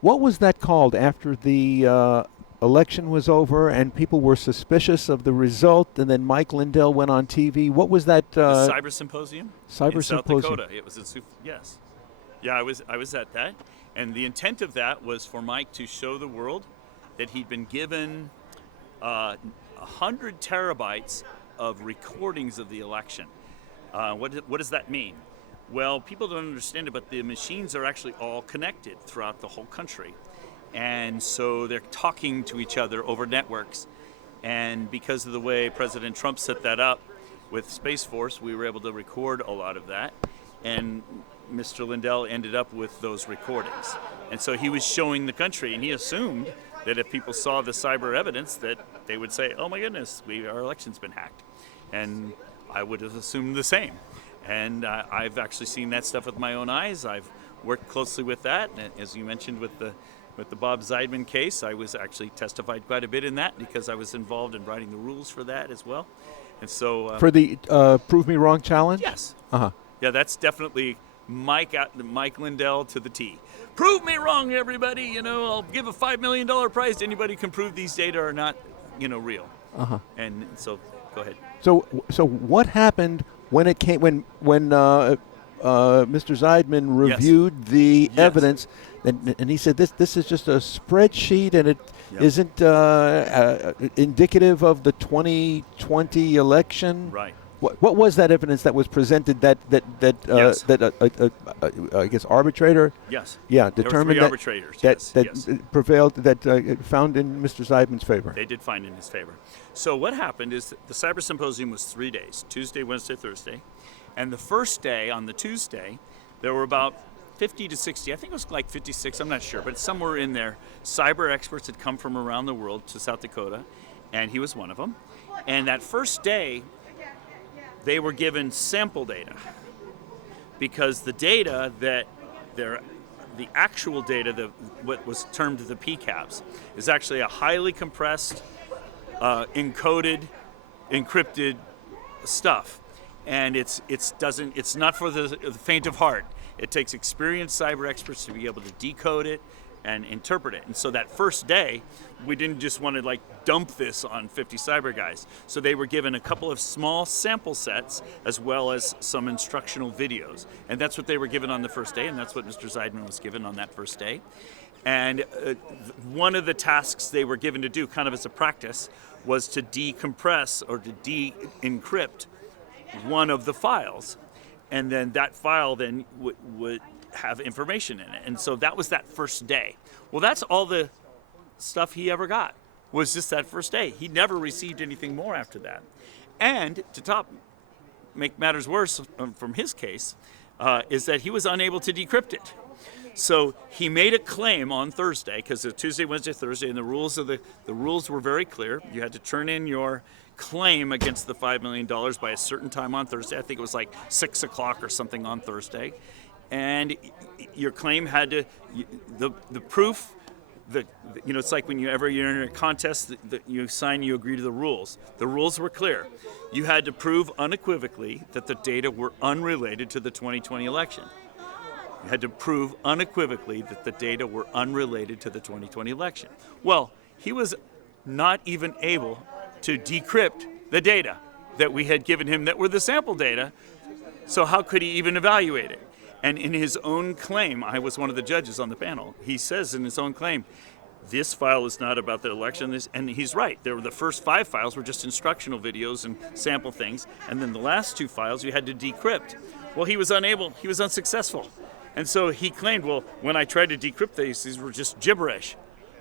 What was that called after the election was over and people were suspicious of the result, and then Mike Lindell went on TV? What was that? The Cyber Symposium Cyber in Symposium. South Dakota. It was yes. Yeah, I was at that. And the intent of that was for Mike to show the world that he'd been given 100 terabytes of recordings of the election. What does that mean? Well, people don't understand it, but the machines are actually all connected throughout the whole country. And so they're talking to each other over networks. And because of the way President Trump set that up with Space Force, we were able to record a lot of that. And Mr. Lindell ended up with those recordings. And so he was showing the country, and he assumed that if people saw the cyber evidence that they would say, oh my goodness, our election's been hacked. And I would have assumed the same. And I've actually seen that stuff with my own eyes. I've worked closely with that. And as you mentioned with the Bob Zeidman case, I was actually testified quite a bit in that because I was involved in writing the rules for that as well. And so for the Prove Me Wrong challenge? Yes. Uh-huh. Yeah, that's definitely Mike Lindell to the T. Prove me wrong, everybody. You know, I'll give a $5 million prize to anybody who can prove these data are not, real. Uh-huh. And so, go ahead. So what happened when it came when Mr. Zeidman reviewed the evidence, and he said this is just a spreadsheet and it isn't indicative of the 2020 election. Right. What was that evidence that was presented that I guess arbitrator? Yes. Yeah, determined there were three arbitrators. that prevailed, found in Mr. Zeidman's favor. They did find in his favor. So what happened is the Cyber Symposium was 3 days, Tuesday, Wednesday, Thursday. And the first day, on the Tuesday, there were about 50 to 60, I think it was like 56, I'm not sure, but somewhere in there, cyber experts had come from around the world to South Dakota, and he was one of them. And that first day, they were given sample data because the data the actual data, what was termed the PCAPs, is actually a highly compressed, encoded, encrypted stuff, and it's not for the faint of heart. It takes experienced cyber experts to be able to decode it and interpret it. And so that first day, we didn't just want to dump this on 50 cyber guys. So they were given a couple of small sample sets as well as some instructional videos. And that's what they were given on the first day, and that's what Mr. Zeidman was given on that first day. And one of the tasks they were given to do, kind of as a practice, was to decompress or to de-encrypt one of the files. And then that file then would have information in it. And so that was that first day. Well, that's all the stuff he ever got, was just that first day. He never received anything more after that. And to make matters worse from his case, is that he was unable to decrypt it. So he made a claim on Thursday, because it's Tuesday, Wednesday, Thursday, and the rules were very clear. You had to turn in your claim against the $5 million by a certain time on Thursday. I think it was like 6 o'clock or something on Thursday. And your claim had to, the proof, it's like when you're in a contest that you sign, you agree to the rules. The rules were clear. You had to prove unequivocally that the data were unrelated to the 2020 election. You had to prove unequivocally that the data were unrelated to the 2020 election. Well, he was not even able to decrypt the data that we had given him that were the sample data, so how could he even evaluate it? And in his own claim, I was one of the judges on the panel, he says in his own claim, this file is not about the election, and he's right. The first 5 files were just instructional videos and sample things, and then the last 2 files you had to decrypt. Well, he was unsuccessful. And so he claimed, well, when I tried to decrypt these were just gibberish.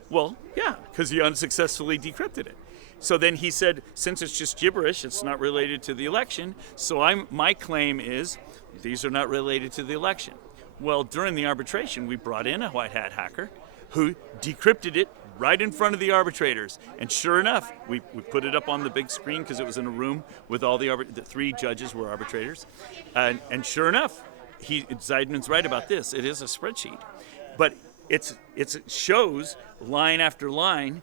Well, yeah, because he unsuccessfully decrypted it. So then he said, since it's just gibberish, it's not related to the election, so my claim is these are not related to the election. Well, during the arbitration, we brought in a white hat hacker who decrypted it right in front of the arbitrators. And sure enough, we put it up on the big screen because it was in a room with all the 3 judges were arbitrators. And sure enough, Zeidman's right about this. It is a spreadsheet. But it shows line after line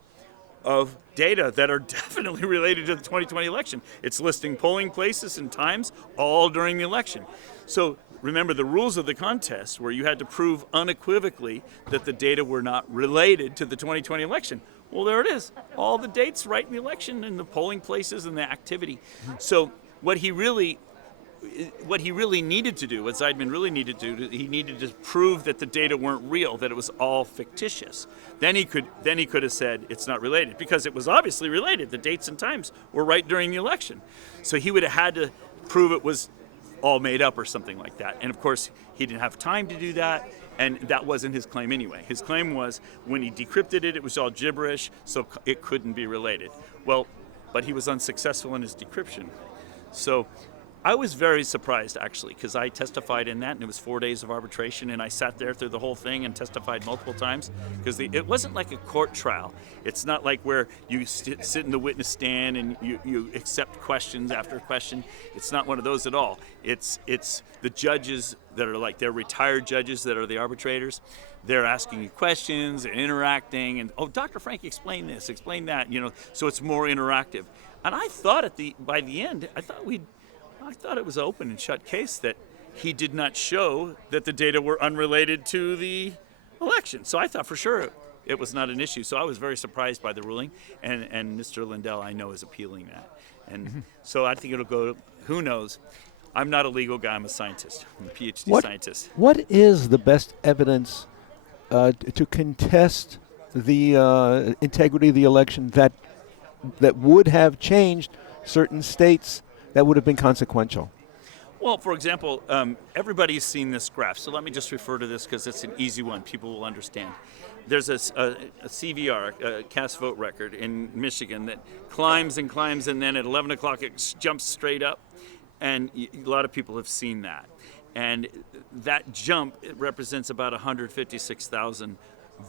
of data that are definitely related to the 2020 election. It's listing polling places and times all during the election. So remember, the rules of the contest where you had to prove unequivocally that the data were not related to the 2020 election. Well, there it is. All the dates right in the election and the polling places and the activity. So what he really needed to do, what Zeidman really needed to do, he needed to prove that the data weren't real, that it was all fictitious. Then he could have said it's not related, because it was obviously related. The dates and times were right during the election. So he would have had to prove it was all made up or something like that. And of course, he didn't have time to do that, and that wasn't his claim anyway. His claim was when he decrypted it, it was all gibberish, so it couldn't be related. Well, but he was unsuccessful in his decryption. So I was very surprised, actually, because I testified in that, and it was 4 days of arbitration, and I sat there through the whole thing and testified multiple times, because it wasn't like a court trial. It's not like where you sit in the witness stand and you accept questions after question. It's not one of those at all. It's the judges that are like, they're retired judges that are the arbitrators. They're asking you questions and interacting, and, oh, Dr. Frank, explain this, explain that, so it's more interactive. And I thought by the end, I thought it was an open and shut case that he did not show that the data were unrelated to the election. So I thought for sure it was not an issue. So I was very surprised by the ruling, and Mr. Lindell, I know, is appealing that. And so I think it'll go, who knows. I'm not a legal guy, I'm a scientist. I'm a PhD scientist. What is the best evidence to contest the integrity of the election that would have changed certain states that would have been consequential? Well, for example, everybody's seen this graph, so let me just refer to this because it's an easy one. People will understand. There's a CVR, a cast vote record in Michigan that climbs and climbs, and then at 11 o'clock it jumps straight up, and a lot of people have seen that. And that jump, it represents about 156,000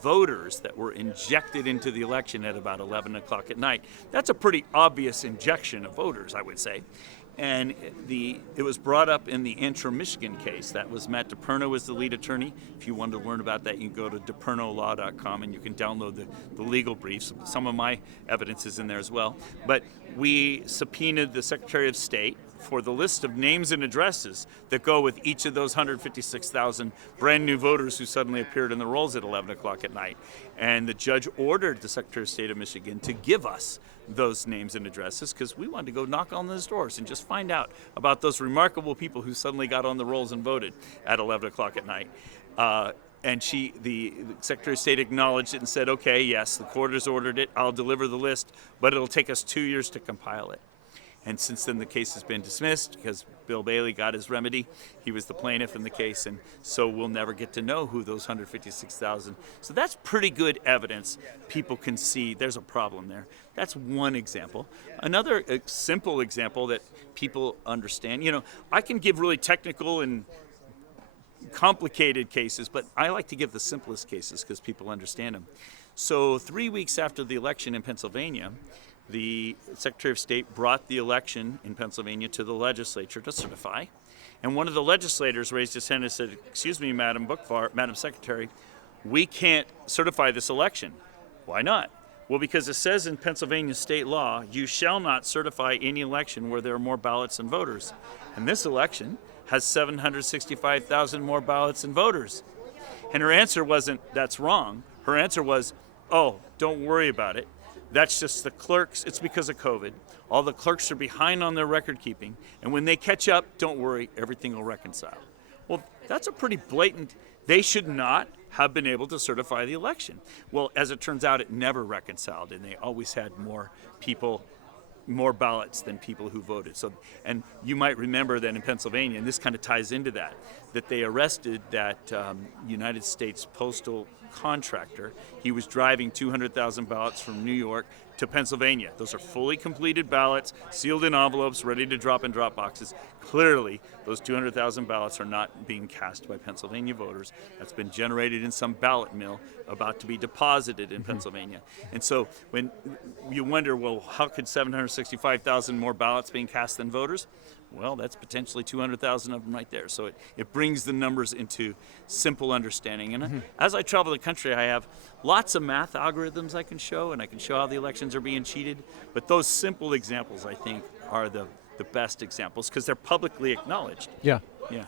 voters that were injected into the election at about 11 o'clock at night. That's a pretty obvious injection of voters, I would say. And it was brought up in the Antrim, Michigan case. That was Matt DePerno was the lead attorney. If you want to learn about that, you can go to depernolaw.com and you can download the legal briefs. Some of my evidence is in there as well. But we subpoenaed the Secretary of State for the list of names and addresses that go with each of those 156,000 brand new voters who suddenly appeared in the rolls at 11 o'clock at night. And the judge ordered the Secretary of State of Michigan to give us those names and addresses because we wanted to go knock on those doors and just find out about those remarkable people who suddenly got on the rolls and voted at 11 o'clock at night. And the Secretary of State acknowledged it and said, okay, yes, the court has ordered it. I'll deliver the list, but it'll take us 2 years to compile it. And since then, the case has been dismissed because Bill Bailey got his remedy. He was the plaintiff in the case, and so we'll never get to know who those 156,000. So that's pretty good evidence. People can see there's a problem there. That's one example. Another simple example that people understand, I can give really technical and complicated cases, but I like to give the simplest cases because people understand them. So 3 weeks after the election in Pennsylvania, the Secretary of State brought the election in Pennsylvania to the legislature to certify. And one of the legislators raised his hand and said, excuse me, Madam Secretary, we can't certify this election. Why not? Well, because it says in Pennsylvania state law, you shall not certify any election where there are more ballots than voters. And this election has 765,000 more ballots than voters. And her answer wasn't, that's wrong. Her answer was, oh, don't worry about it. That's just the clerks. It's because of COVID. All the clerks are behind on their record keeping. And when they catch up, don't worry, everything will reconcile. Well, that's a pretty blatant, they should not have been able to certify the election. Well, as it turns out, it never reconciled, and they always had more ballots than people who voted. So, and you might remember that in Pennsylvania, and this kind of ties into that they arrested that United States postal contractor. He was driving 200,000 ballots from New York to Pennsylvania. Those are fully completed ballots, sealed in envelopes, ready to drop in drop boxes. Clearly, those 200,000 ballots are not being cast by Pennsylvania voters. That's been generated in some ballot mill about to be deposited in Pennsylvania. And so when you wonder, well, how could 765,000 more ballots being cast than voters? Well, that's potentially 200,000 of them right there. So it brings the numbers into simple understanding. And as I travel the country, I have lots of math algorithms I can show, and I can show how the elections are being cheated. But those simple examples, I think, are the best examples because they're publicly acknowledged. Yeah. Yeah.